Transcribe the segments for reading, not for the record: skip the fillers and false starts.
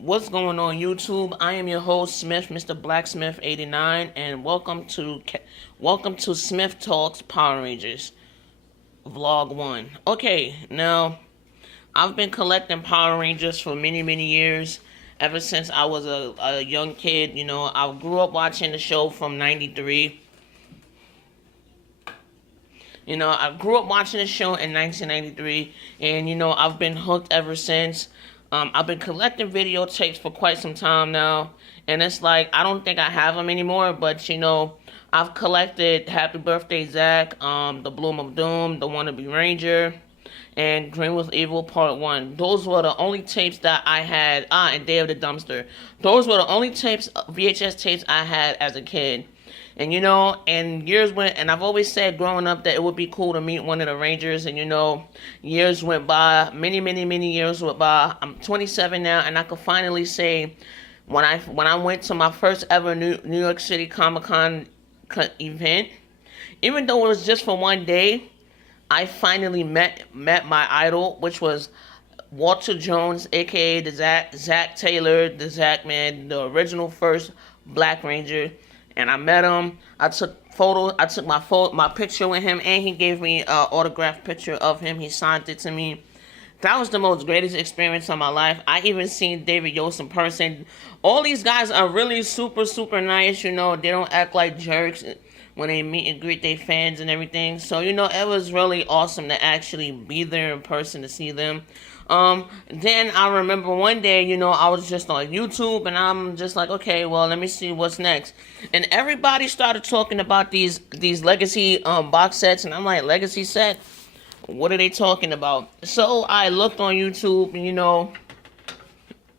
What's going on YouTube? I am your host Smith, Mr. Blacksmith 89, and welcome to Smith Talks Power Rangers Vlog 1. Okay, now I've been collecting Power Rangers for many years. Ever since I was a young kid, I grew up watching the show from 93. I grew up watching the show in 1993, and I've been hooked ever since. I've been collecting videotapes for quite some time now, and it's like I don't think I have them anymore. But I've collected Happy Birthday Zach, The Bloom of Doom, The Wannabe Ranger, and Green with Evil Part 1. Those were the only tapes that I had. And Day of the Dumpster. Those were the only VHS tapes I had as a kid. And years went, and I've always said growing up that it would be cool to meet one of the Rangers, and years went by, many years went by. I'm 27 now, and I could finally say, when I went to my first ever New York City Comic Con event, even though it was just for one day, I finally met my idol, which was Walter Jones, aka the Zach Taylor, the Zach Man, the original first Black Ranger. And I met him. I took photos. I took my picture with him, and he gave me an autographed picture of him. He signed it to me. That was the most greatest experience of my life. I even seen David Yost in person. All these guys are really super nice. They don't act like jerks when they meet and greet their fans and everything. So it was really awesome to actually be there in person to see them. Then I remember one day, I was just on YouTube, and I'm just like, okay, well, let me see what's next. And everybody started talking about these Legacy box sets, and I'm like, Legacy set? What are they talking about? So I looked on YouTube,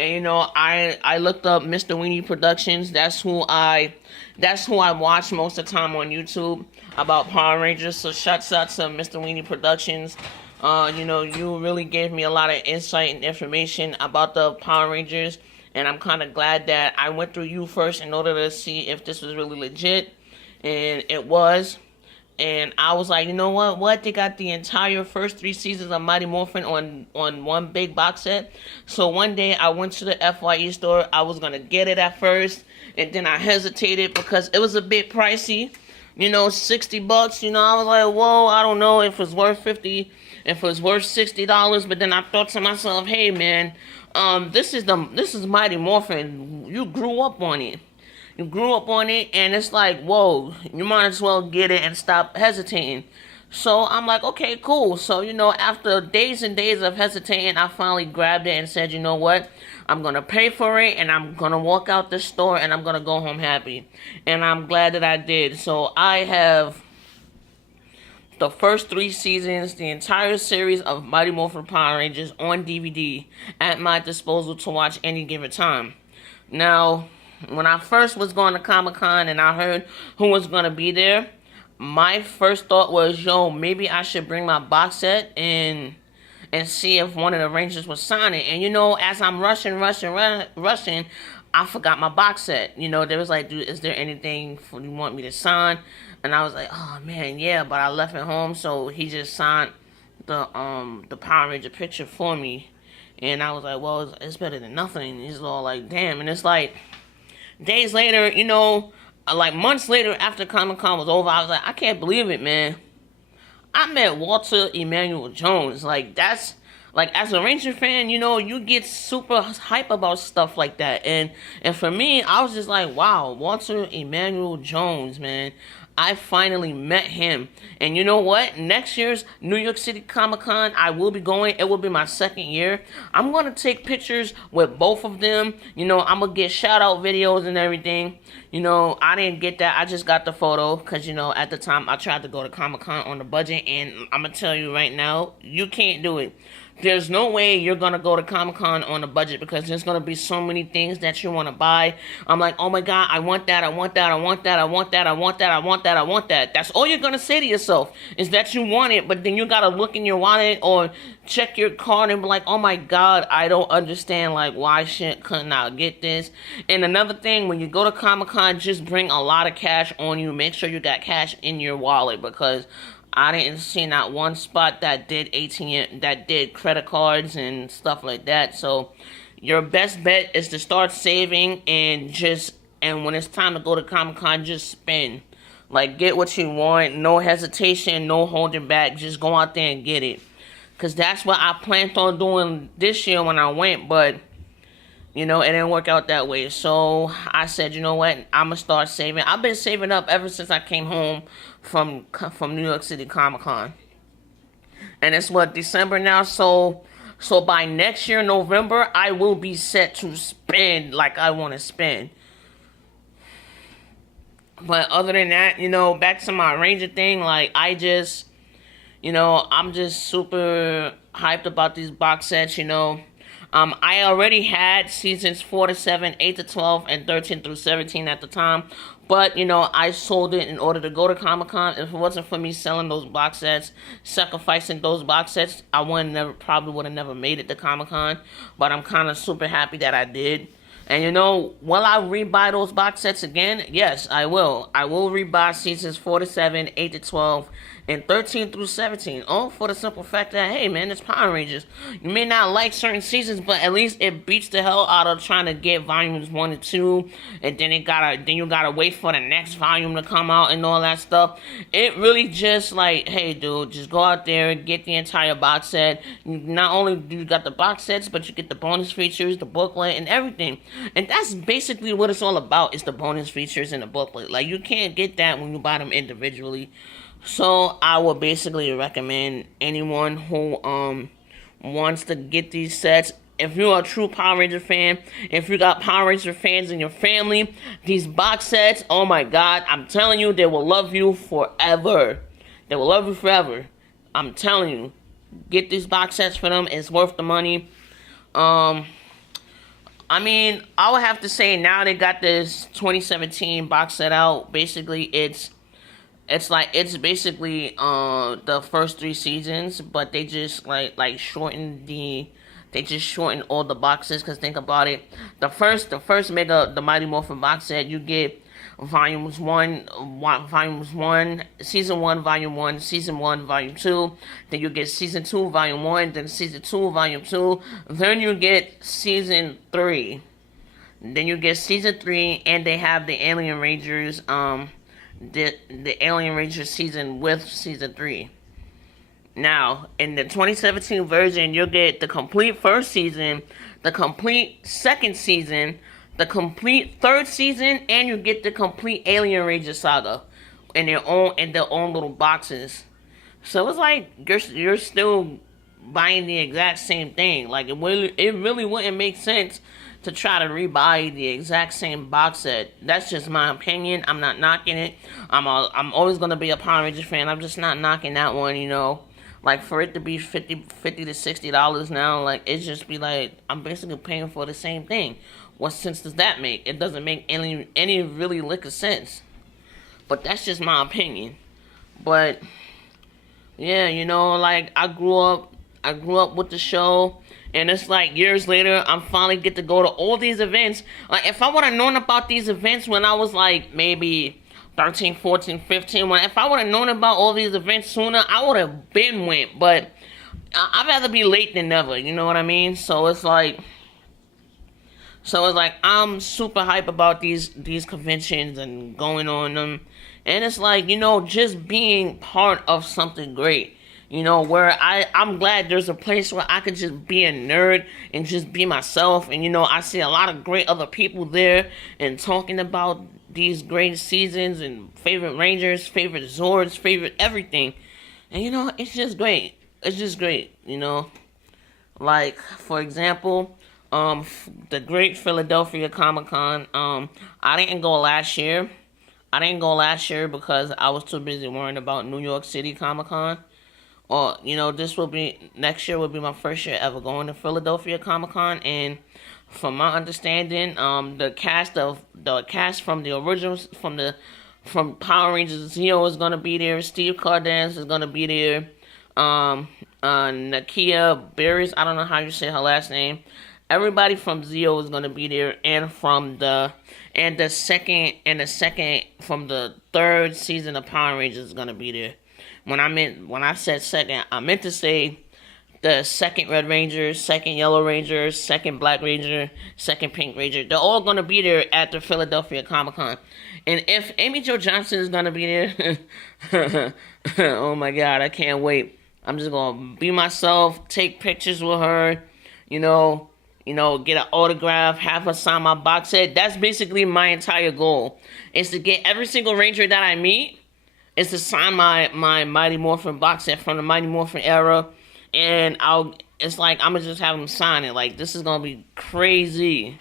I looked up Mr. Weenie Productions. That's who I watch most of the time on YouTube about Power Rangers. So shouts out to Mr. Weenie Productions. You really gave me a lot of insight and information about the Power Rangers, and I'm kind of glad that I went through you first in order to see if this was really legit, and it was. And I was like, you know what? They got the entire first 3 seasons of Mighty Morphin on one big box set. So one day I went to the FYE store. I was gonna get it at first, and then I hesitated because it was a bit pricey. $60. I was like, whoa, I don't know if it's worth 50, if it's worth $60. But then I thought to myself, hey man, this is Mighty Morphin. You grew up on it. And it's like, whoa, you might as well get it and stop hesitating. So I'm like, okay, cool. So, after days and days of hesitating, I finally grabbed it and said, you know what? I'm going to pay for it, and I'm going to walk out the store, and I'm going to go home happy. And I'm glad that I did. So I have the first 3 seasons, the entire series of Mighty Morphin Power Rangers on DVD at my disposal to watch any given time. Now, when I first was going to Comic-Con and I heard who was going to be there, my first thought was, yo, maybe I should bring my box set and see if one of the Rangers was signing. And as I'm rushing, I forgot my box set. They was like, dude, is there anything you want me to sign? And I was like, oh man, yeah, but I left it home, so he just signed the Power Ranger picture for me. And I was like, well, it's better than nothing. He's all like, damn. And it's like, days later, like months later after Comic-Con was over, I was like, I can't believe it, man. I met Walter Emmanuel Jones. Like, that's, like, as a Ranger fan, you get super hype about stuff like that. And for me, I was just like, wow, Walter Emmanuel Jones, man. I finally met him. And you know what? Next year's New York City Comic Con, I will be going. It will be my 2nd year. I'm going to take pictures with both of them. I'm going to get shout out videos and everything. I didn't get that. I just got the photo because, at the time I tried to go to Comic Con on the budget. And I'm going to tell you right now, you can't do it. There's no way you're going to go to Comic-Con on a budget because there's going to be so many things that you want to buy. I'm like, oh my God, I want that, I want that, I want that, I want that, I want that, I want that, I want that. That's all you're going to say to yourself is that you want it, but then you got to look in your wallet or check your card and be like, oh my God, I don't understand, like, why couldn't I get this? And another thing, when you go to Comic-Con, just bring a lot of cash on you. Make sure you got cash in your wallet because I didn't see not one spot that did ATM, that did credit cards and stuff like that. So Your best bet is to start saving and when it's time to go to Comic Con, just spend. Like, get what you want, no hesitation, no holding back. Just go out there and get it. Because that's what I planned on doing this year when I went, but, it didn't work out that way. So I said, you know what, I'm going to start saving. I've been saving up ever since I came home from New York City Comic Con. And it's what, December now? So by next year, November, I will be set to spend like I want to spend. But other than that, back to my Ranger thing, like, I'm just super hyped about these box sets, I already had seasons 4 to 7, 8 to 12, and 13 through 17 at the time. But, I sold it in order to go to Comic-Con. If it wasn't for me selling those box sets, sacrificing those box sets, I probably would have never made it to Comic-Con. But I'm kind of super happy that I did. And will I rebuy those box sets again? Yes, I will. I will rebuy seasons 4 to 7, 8 to 12, and 13 through 17. Oh, for the simple fact that, hey, man, it's Power Rangers. You may not like certain seasons, but at least it beats the hell out of trying to get volumes 1 and 2, and then you gotta wait for the next volume to come out and all that stuff. It really just like, hey, dude, just go out there and get the entire box set. Not only do you got the box sets, but you get the bonus features, the booklet, and everything. And that's basically what it's all about, is the bonus features and the booklet. Like, you can't get that when you buy them individually. So I would basically recommend anyone who wants to get these sets. If you're a true Power Ranger fan, if you got Power Ranger fans in your family, these box sets, oh my God, I'm telling you, they will love you forever. They will love you forever. I'm telling you, get these box sets for them. It's worth the money. I would have to say now they got this 2017 box set out. Basically, it's basically the first 3 seasons, but they just shortened all the boxes. Cause think about it, the first Mega the Mighty Morphin box set, you get volumes 1, season 1, volume 1, season 1, volume 2. Then you get season 2, volume 1. Then season 2, volume 2. Then you get season 3. Then you get season 3, and they have the Alien Rangers the Alien Rangers season with season 3. Now, in the 2017 version, you'll get the complete first season, the complete second season, the complete third season, and you get the complete Alien Ranger saga in their own little boxes. So it's like you're still buying the exact same thing. Like, it really wouldn't make sense to try to rebuy the exact same box set. That's just my opinion. I'm not knocking it. I'm always gonna be a Power Rangers fan. I'm just not knocking that one. Like, for it to be $50 to $60 now, like, it just be like, I'm basically paying for the same thing. What sense does that make? It doesn't make any really lick of sense. But that's just my opinion. But yeah, like, I grew up with the show. And it's like years later, I'm finally get to go to all these events. Like, if I would have known about these events when I was like maybe 13, 14, 15, if I would have known about all these events sooner, I would have been went. But I'd rather be late than never, you know what I mean? So it's like I'm super hype about these conventions and going on them. And it's like, just being part of something great. Where I'm glad there's a place where I could just be a nerd and just be myself. And, I see a lot of great other people there and talking about these great seasons and favorite Rangers, favorite Zords, favorite everything. And, it's just great. It's just great, Like, for example, the great Philadelphia Comic Con, I didn't go last year. Because I was too busy worrying about New York City Comic Con. Or, next year will be my first year ever going to Philadelphia Comic Con, and from my understanding, the cast from the originals, from Power Rangers Zeo is gonna be there, Steve Cardenas is gonna be there, Nakia Barris, I don't know how you say her last name. Everybody from Zeo is gonna be there, and the second from the third season of Power Rangers is gonna be there. When I said second, I meant to say the second Red Ranger, second Yellow Ranger, second Black Ranger, second Pink Ranger. They're all gonna be there at the Philadelphia Comic Con. And if Amy Jo Johnson is gonna be there, oh my God, I can't wait. I'm just gonna be myself, take pictures with her, you know, get an autograph, have her sign my box set. That's basically my entire goal. Is to get every single Ranger that I meet, is to sign my Mighty Morphin box set from the Mighty Morphin era. And it's like, I'm gonna just have them sign it. Like, this is gonna be crazy.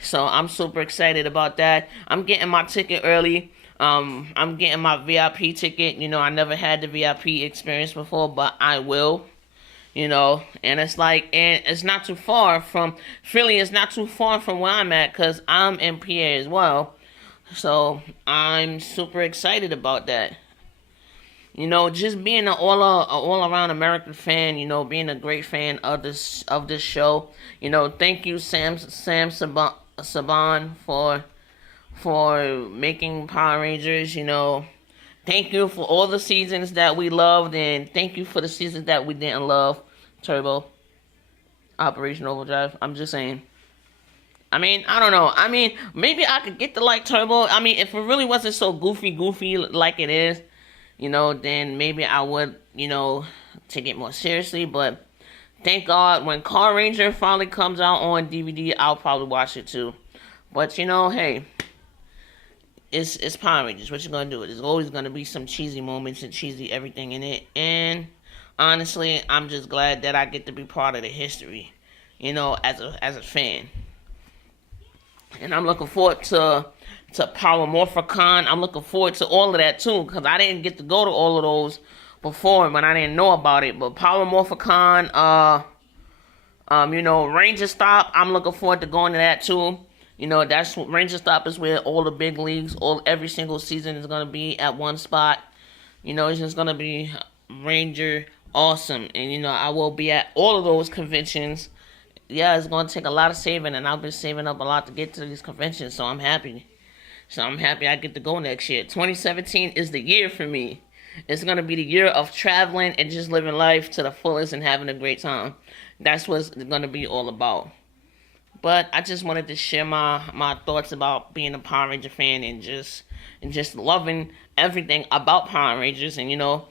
So I'm super excited about that. I'm getting my ticket early. I'm getting my VIP ticket. You know, I never had the VIP experience before, but I will. You know, and it's like, and it's not too far from Philly. It's not too far from where I'm at, because I'm in PA as well. So I'm super excited about that. You know, just being an all around American fan. You know, being a great fan of this show. You know, thank you, Sam Saban, for making Power Rangers. You know, thank you for all the seasons that we loved, and thank you for the seasons that we didn't love. Turbo, Operation Overdrive. I'm just saying. I mean, I don't know. I mean, maybe I could get to like Turbo. I mean, if it really wasn't so goofy like it is, you know, then maybe I would, you know, take it more seriously. But thank God, when Car Ranger finally comes out on DVD, I'll probably watch it too. But, you know, hey, it's Power Rangers. What you gonna do? There's always gonna be some cheesy moments and cheesy everything in it. And honestly, I'm just glad that I get to be part of the history, you know, as a fan. And I'm looking forward to Power Morphicon. I'm looking forward to all of that too, because I didn't get to go to all of those before when I didn't know about it. But Power Morphicon, you know, Ranger Stop, I'm looking forward to going to that too. You know, that's Ranger Stop is where all the big leagues, every single season is gonna be at one spot. You know, it's just gonna be Ranger awesome, and you know, I will be at all of those conventions. Yeah, it's gonna take a lot of saving, and I've been saving up a lot to get to these conventions, so I'm happy. So I'm happy I get to go next year. 2017 is the year for me. It's gonna be the year of traveling and just living life to the fullest and having a great time. That's what it's gonna be all about. But I just wanted to share my thoughts about being a Power Ranger fan and just loving everything about Power Rangers. And you know,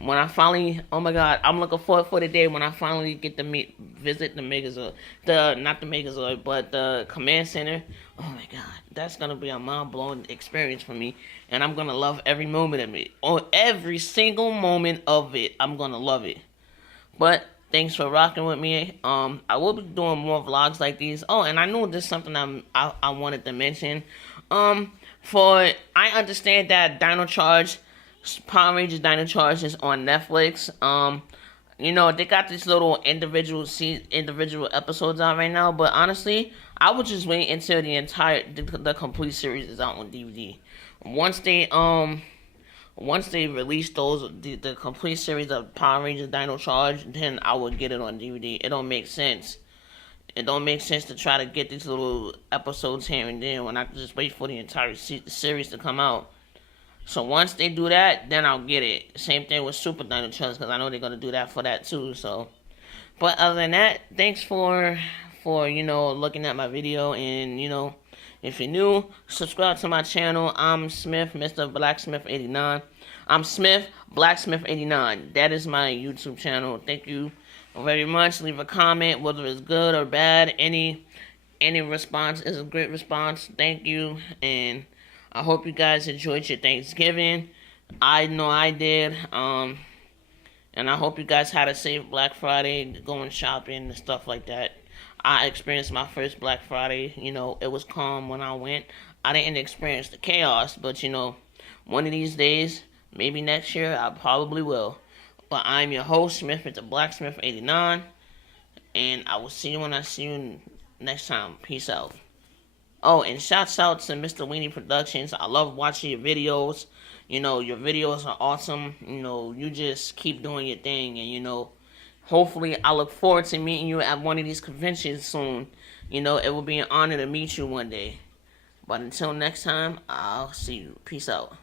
when I finally, oh my God, I'm looking forward for the day when I finally get to visit the Megazord, not the Megazord, but the Command Center. Oh my God, that's gonna be a mind-blowing experience for me, and I'm gonna love every moment of it. Oh, every single moment of it, I'm gonna love it. But thanks for rocking with me. I will be doing more vlogs like these. Oh, and I knew there's something I wanted to mention. I understand that Dino Charge, Power Rangers Dino Charge is on Netflix. You know, they got these little individual episodes out right now, but honestly, I would just wait until the complete series is out on DVD. Once they release the complete series of Power Rangers Dino Charge, then I would get it on DVD. It don't make sense. It don't make sense to try to get these little episodes here and there when I can just wait for the entire series to come out. So once they do that, then I'll get it. Same thing with Super Dino Charge, because I know they're gonna do that for that too. So, but other than that, thanks for you know, looking at my video. And you know, if you're new, subscribe to my channel. I'm Smith, Mr. Blacksmith 89. I'm Smith Blacksmith 89. That is my YouTube channel. Thank you very much. Leave a comment, whether it's good or bad. Any response is a great response. Thank you, and I hope you guys enjoyed your Thanksgiving. I know I did. And I hope you guys had a safe Black Friday, going shopping and stuff like that. I experienced my first Black Friday. You know, it was calm when I went. I didn't experience the chaos, but you know, one of these days, maybe next year, I probably will. But I'm your host, Smith, with the Blacksmith 89, and I will see you when I see you next time. Peace out. Oh, and shouts out to Mr. Weenie Productions. I love watching your videos. You know, your videos are awesome. You know, you just keep doing your thing. And, you know, hopefully I look forward to meeting you at one of these conventions soon. You know, it will be an honor to meet you one day. But until next time, I'll see you. Peace out.